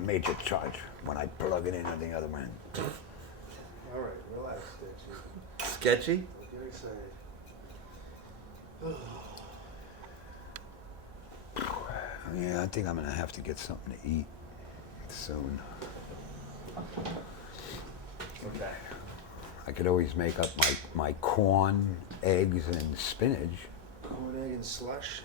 major charge when I plug it in on the other end. All right, relax, Sketchy. Sketchy? Don't get excited. Yeah, I think I'm gonna have to get something to eat soon. Okay. I could always make up my corn, eggs, and spinach. Corn, egg, and slush.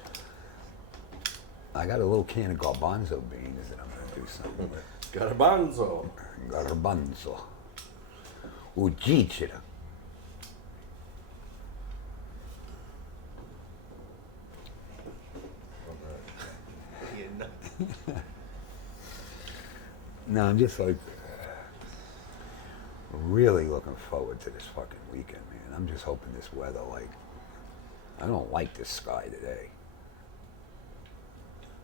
I got a little can of garbanzo beans that I'm gonna do something with. Garbanzo. Garbanzo. Ujicera. No, I'm just like really looking forward to this fucking weekend, man. I'm just hoping this weather, like, I don't like this sky today.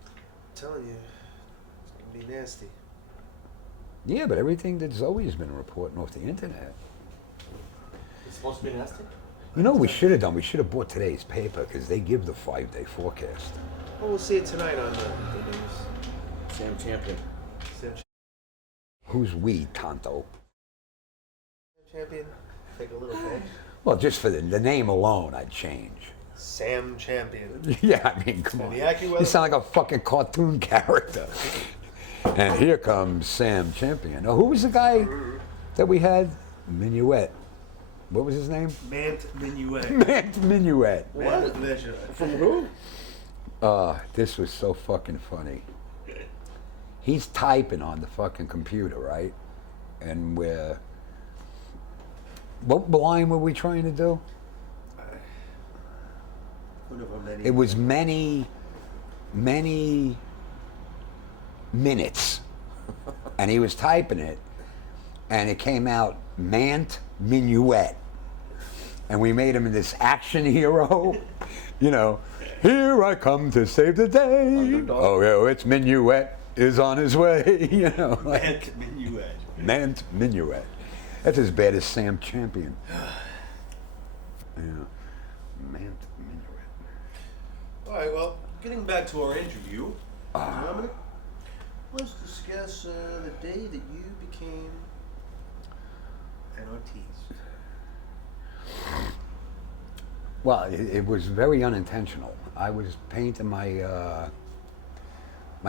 I'm telling you, it's gonna be nasty. Yeah, but everything that's always been reporting off the internet. It's supposed to be nasty? You know what we should have done? We should have bought today's paper because they give the 5-day forecast. Well, we'll see it tonight on the news. Sam Champion. Sam Who's we, Tonto? Champion. Take a little bit. Well, just for the name alone, I'd change. Sam Champion. Yeah, I mean, come on. the AccuWeather- You sound like a fucking cartoon character. And here comes Sam Champion. Now, who was the guy that we had? Minuet. What was his name? Mant Minuet. Mant Minuet. What? Measure. From who? This was so fucking funny. He's typing on the fucking computer, right? And what line were we trying to do? It was many minutes. And he was typing it, and it came out Mant Minuet. And we made him this action hero, you know. Here I come to save the day. Underdog. Oh, yeah, it's Minuet is on his way, you know. Like, Mant Minuet. Mant Minuet. That's as bad as Sam Champion. Yeah. Mant Minuet. All right, well, getting back to our interview, Dominic, let's discuss the day that you became an artiste. Well, it was very unintentional. I was painting my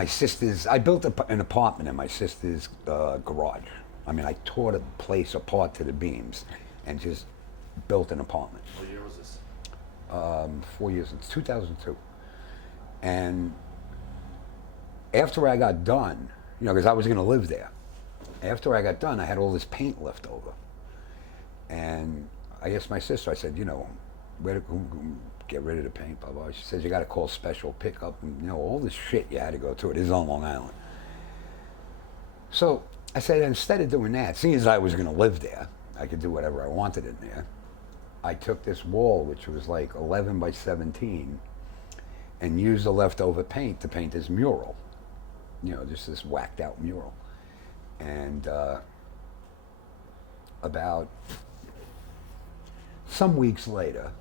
sister's. I built an apartment in my sister's garage. I mean, I tore the place apart to the beams and just built an apartment. What year was this? 4 years, it's 2002. And after I got done, you know, because I was going to live there. After I got done, I had all this paint left over. And I asked my sister, I said, you know, where to get rid of the paint, blah, blah. She says, you got to call special pickup. And, you know, all this shit you had to go through. It is on Long Island. So I said, instead of doing that, seeing as I was going to live there, I could do whatever I wanted in there. I took this wall, which was like 11 by 17, and used the leftover paint to paint this mural. You know, just this whacked out mural. And about some weeks later,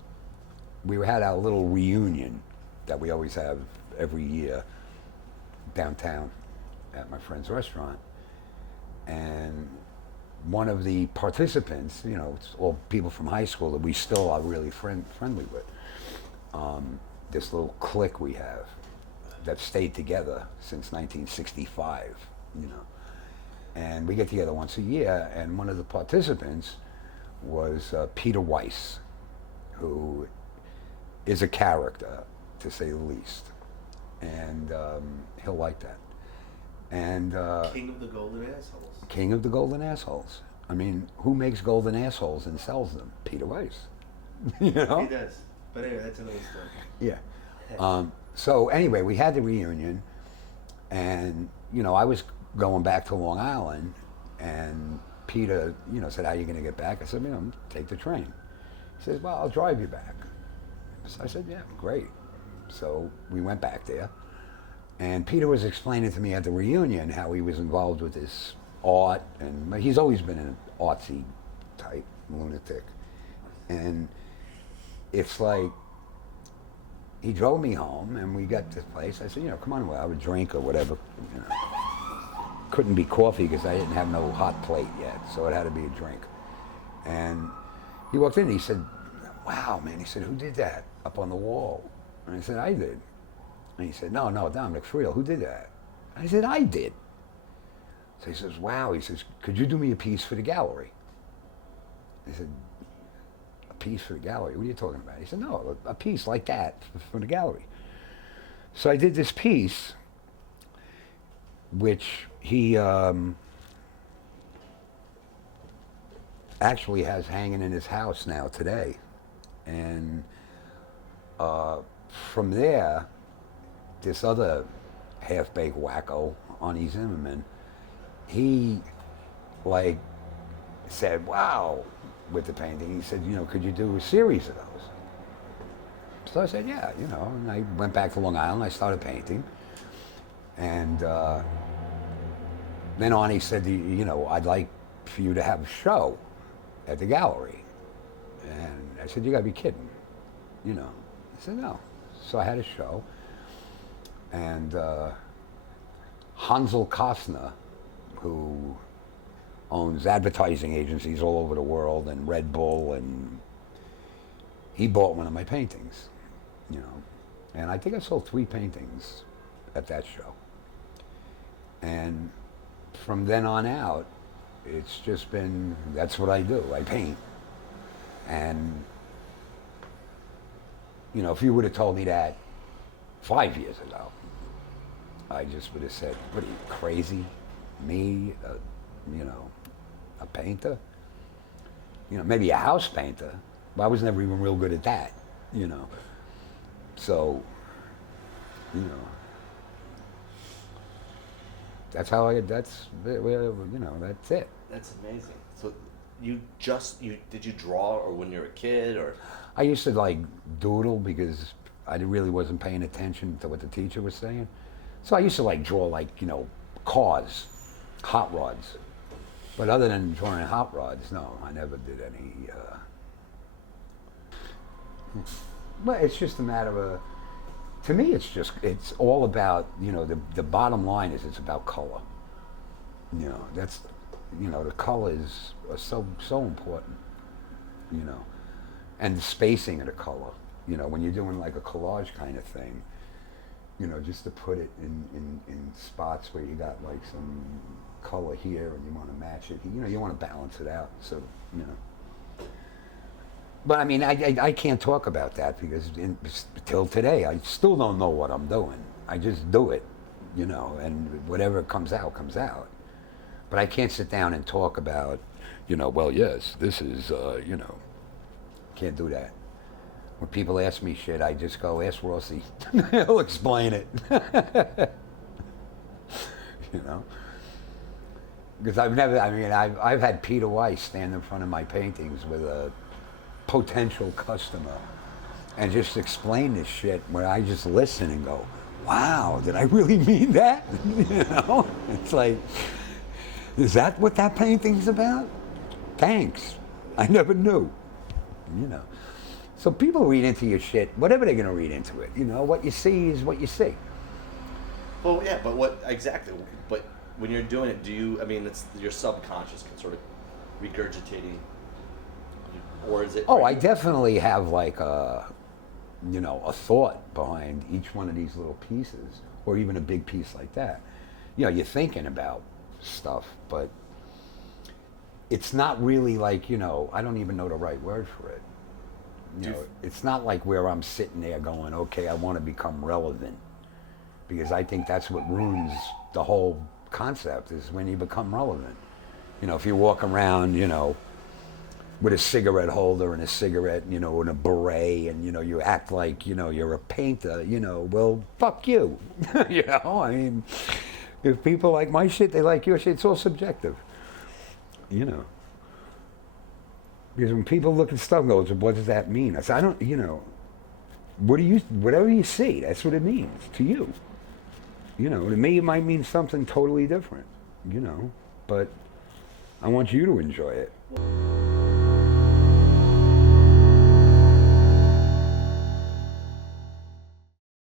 we had our little reunion that we always have every year downtown at my friend's restaurant. And one of the participants, you know, it's all people from high school that we still are really friendly with. This little clique we have that stayed together since 1965, you know. And we get together once a year, and one of the participants was Peter Weiss, who is a character, to say the least. And he'll like that. And King of the Golden Assholes. King of the Golden Assholes. I mean, who makes golden assholes and sells them? Peter Weiss. You know? He does. But anyway, that's another story. Yeah. So anyway, we had the reunion, and you know, I was going back to Long Island, and Peter, you know, said, "How are you going to get back?" I said, "You know, take the train." He says, "Well, I'll drive you back." So I said, "Yeah, great." So we went back there, and Peter was explaining to me at the reunion how he was involved with this art, and he's always been an artsy type lunatic, and it's like, he drove me home, and we got to this place. I said, you know, come on, we'll have a drink or whatever, you know, couldn't be coffee because I didn't have no hot plate yet, so it had to be a drink. And he walked in and he said, wow, man, he said, who did that up on the wall? And I said, I did. And he said, no, Dominick, for real, who did that? I said, I did. So he says, wow, he says, could you do me a piece for the gallery? I said, a piece for the gallery? What are you talking about? He said, no, a piece like that for the gallery. So I did this piece, which he actually has hanging in his house now today. And from there, this other half-baked wacko, Arnie Zimmerman, he like said, wow, with the painting. He said, could you do a series of those? So I said, yeah, and I went back to Long Island, I started painting. And then Arnie said, I'd like for you to have a show at the gallery. And I said, you gotta be kidding, I said, no. So I had a show, and Hansel Kostner, who owns advertising agencies all over the world and Red Bull, and he bought one of my paintings, and I think I sold 3 paintings at that show. And from then on out, it's just been, that's what I do, I paint. And, if you would have told me that 5 years ago, I just would have said, what are you, crazy? Me, a painter? Maybe a house painter, but I was never even real good at that, So, that's how that's it. That's amazing. So did you draw or when you were a kid or? I used to like doodle because I really wasn't paying attention to what the teacher was saying. So I used to like draw cars, hot rods. But other than drawing hot rods, no, I never did any. But it's just a matter of, to me, it's all about, the bottom line is it's about color. That's, the colors are so important, and the spacing of the color, when you're doing like a collage kind of thing, just to put it in spots where you got like some color here and you want to match it, you want to balance it out, so, But I mean, I can't talk about that because till today, I still don't know what I'm doing. I just do it, and whatever comes out, comes out. But I can't sit down and talk about, well, yes, this is, can't do that. When people ask me shit, I just go, ask Rossi. He'll explain it. Because I've had Peter Weiss stand in front of my paintings with a potential customer and just explain this shit where I just listen and go, wow, did I really mean that? It's like, is that what that painting's about? Thanks. I never knew. So people read into your shit, whatever they're going to read into it. What you see is what you see. Well, yeah, but what exactly? But when you're doing it, it's your subconscious can sort of regurgitating, or is it? Oh, I definitely have like a thought behind each one of these little pieces, or even a big piece like that. You're thinking about stuff, but it's not really like, I don't even know the right word for it. It's not like where I'm sitting there going, okay, I want to become relevant. Because I think that's what ruins the whole concept, is when you become relevant. If you walk around, with a cigarette holder and a cigarette, and a beret, and, you act like, you're a painter, well, fuck you. I mean, if people like my shit, they like your shit, it's all subjective. Because when people look at stuff and go, what does that mean? I say, I don't, whatever you see, that's what it means to you. To me, it might mean something totally different, but I want you to enjoy it.